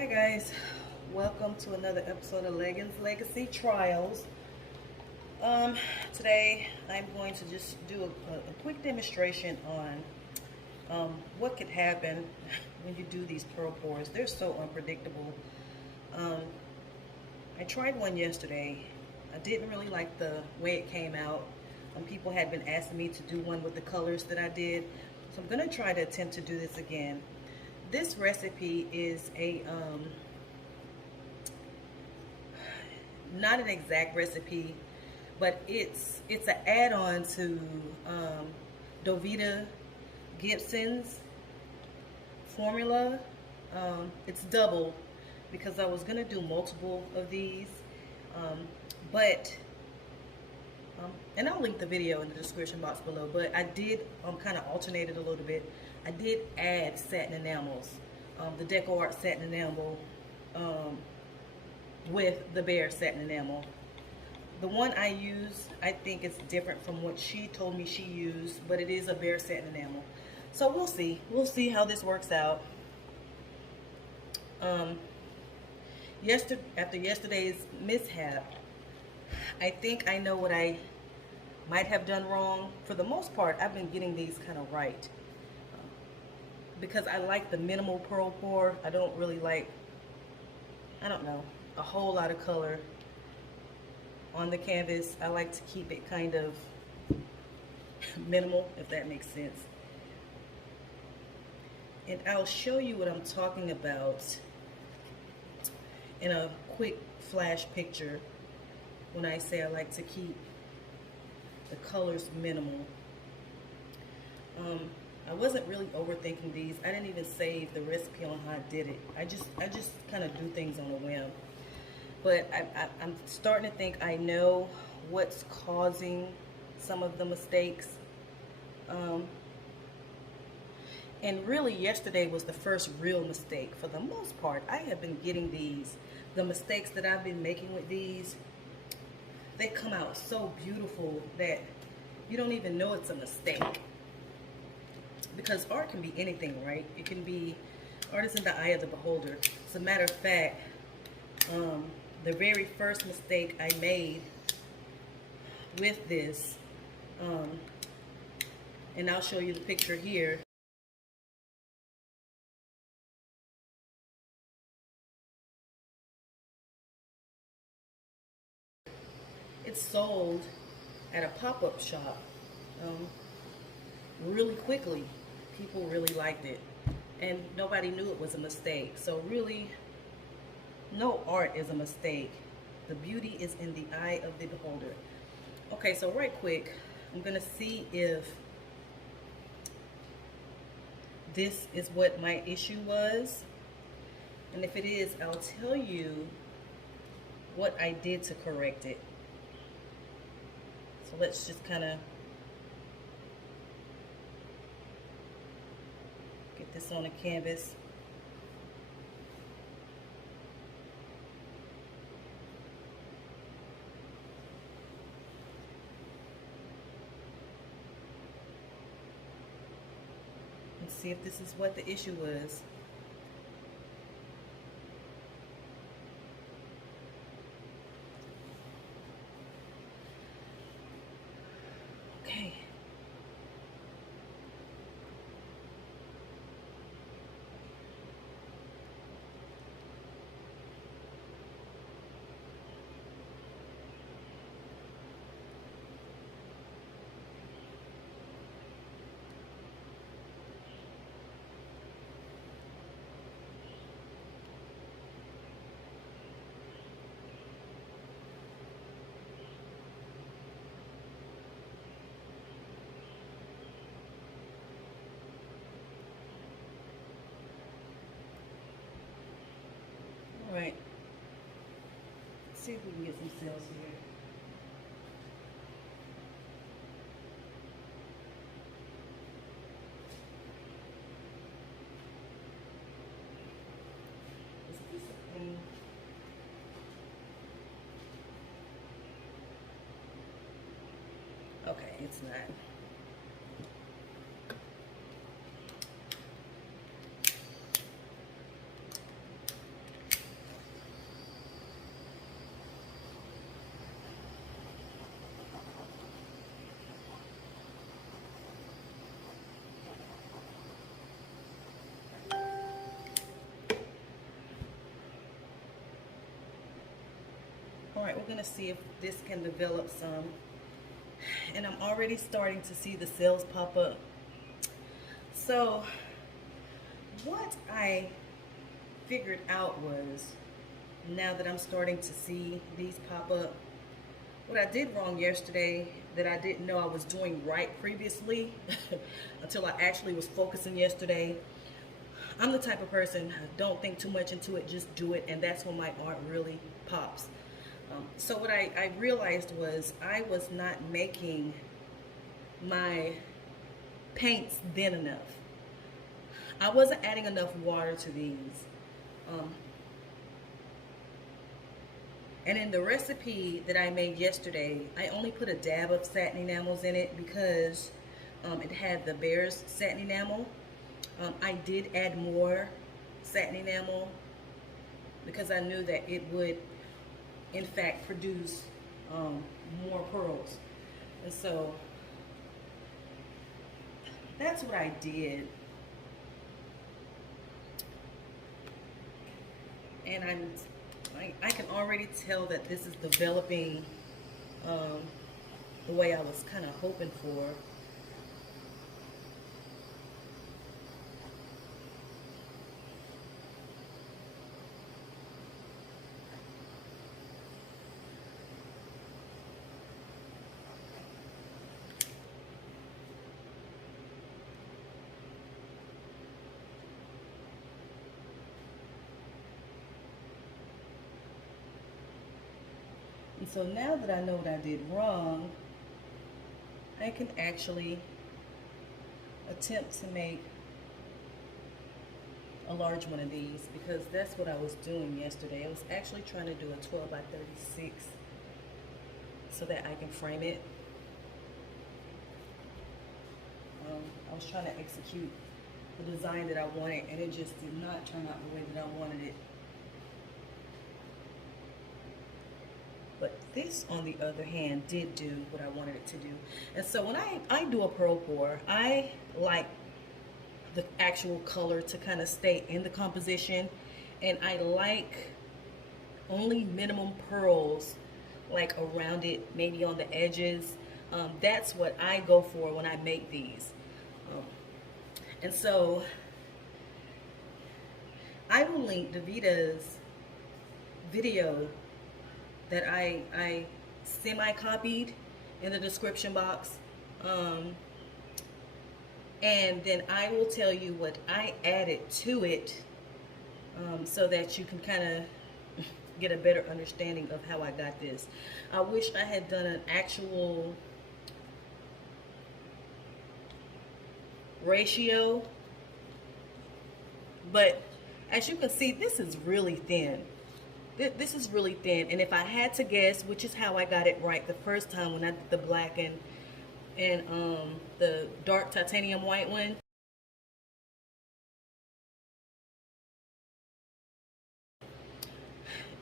Hi guys, welcome to another episode of Leggins Legacy Trials. Today I'm going to just do a quick demonstration on what could happen when you do these pearl pours. They're so unpredictable. I tried one yesterday. I didn't really like the way it came out. People had been asking me to do one with the colors that I did, so I'm going to try to attempt to do this again. This recipe is a not an exact recipe, but it's an add-on to Doveta Gibson's formula. It's double because I was gonna do multiple of these, and I'll link the video in the description box below, but I did kind of alternate it a little bit. I did add satin enamels, the Deco Art satin enamel with the Bear satin enamel. The one I use, I think it's different from what she told me she used, but it is a Bear satin enamel. So we'll see. We'll see how this works out. After yesterday's mishap, I think I know what I might have done wrong. For the most part, I've been getting these kind of right. Because I like the minimal pearl pour. I don't really like, I don't know, a whole lot of color on the canvas. I like to keep it kind of minimal, if that makes sense. And I'll show you what I'm talking about in a quick flash picture when I say I like to keep the colors minimal. I wasn't really overthinking these. I didn't even save the recipe on how I did it. I just kind of do things on a whim. But I'm starting to think I know what's causing some of the mistakes. And really yesterday was the first real mistake. For the most part, I have been getting the mistakes that I've been making with these, they come out so beautiful that you don't even know it's a mistake. Because art can be anything, right? It can be, art is in the eye of the beholder. As a matter of fact, the very first mistake I made with this, and I'll show you the picture here. It's sold at a pop-up shop really quickly. People really liked it, and nobody knew it was a mistake. So really, no art is a mistake. The beauty is in the eye of the beholder. Okay, so right quick, I'm gonna see if this is what my issue was, and if it is, I'll tell you what I did to correct it. So let's just kind of get this on the canvas. Let's see if this is what the issue was. Okay. All right. Let's see if we can get some cells here. Is this a thing? Okay, it's not. we're gonna see if this can develop some. And I'm already starting to see the cells pop up. So what I figured out was, now that I'm starting to see these pop up, what I did wrong yesterday that I didn't know I was doing right previously until I actually was focusing yesterday. I'm the type of person, don't think too much into it, just do it, and that's when my art really pops. So what I realized was I was not making my paints thin enough. I wasn't adding enough water to these. And in the recipe that I made yesterday, I only put a dab of satin enamels in it because it had the bear's satin enamel. I did add more satin enamel because I knew that it would, in fact, produce more pearls. And so that's what I did. And I can already tell that this is developing the way I was kind of hoping for. And so now that I know what I did wrong, I can actually attempt to make a large one of these, because that's what I was doing yesterday. I was actually trying to do a 12 by 36 so that I can frame it. I was trying to execute the design that I wanted, and it just did not turn out the way that I wanted it. But this, on the other hand, did do what I wanted it to do. And so when I do a pearl pour, I like the actual color to kind of stay in the composition. And I like only minimum pearls, like around it, maybe on the edges. That's what I go for when I make these. And so I will link Doveta's video that I semi-copied in the description box. And then I will tell you what I added to it, so that you can kind of get a better understanding of how I got this. I wish I had done an actual ratio, but as you can see, this is really thin. This is really thin, and if I had to guess, which is how I got it right the first time when I did the black and the dark titanium white one,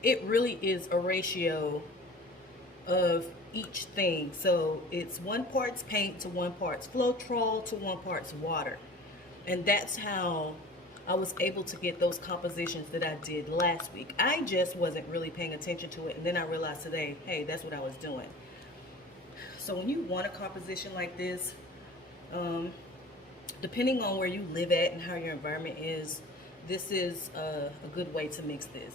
it really is a ratio of each thing. So it's 1 part's paint to 1 part's floetrol to 1 part's water, and that's how I was able to get those compositions that I did last week. I just wasn't really paying attention to it, and then I realized today, hey, that's what I was doing. So when you want a composition like this, depending on where you live at and how your environment is, this is a good way to mix this.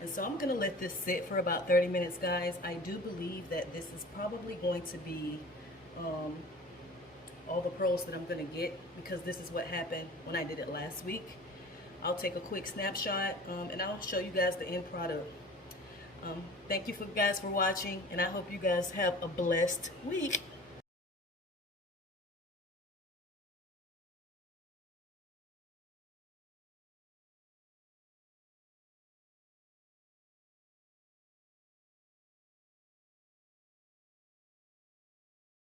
And so I'm gonna let this sit for about 30 minutes, guys. I do believe that this is probably going to be all the pearls that I'm gonna get, because this is what happened when I did it last week. I'll take a quick snapshot and I'll show you guys the end product. Thank you guys for watching, and I hope you guys have a blessed week.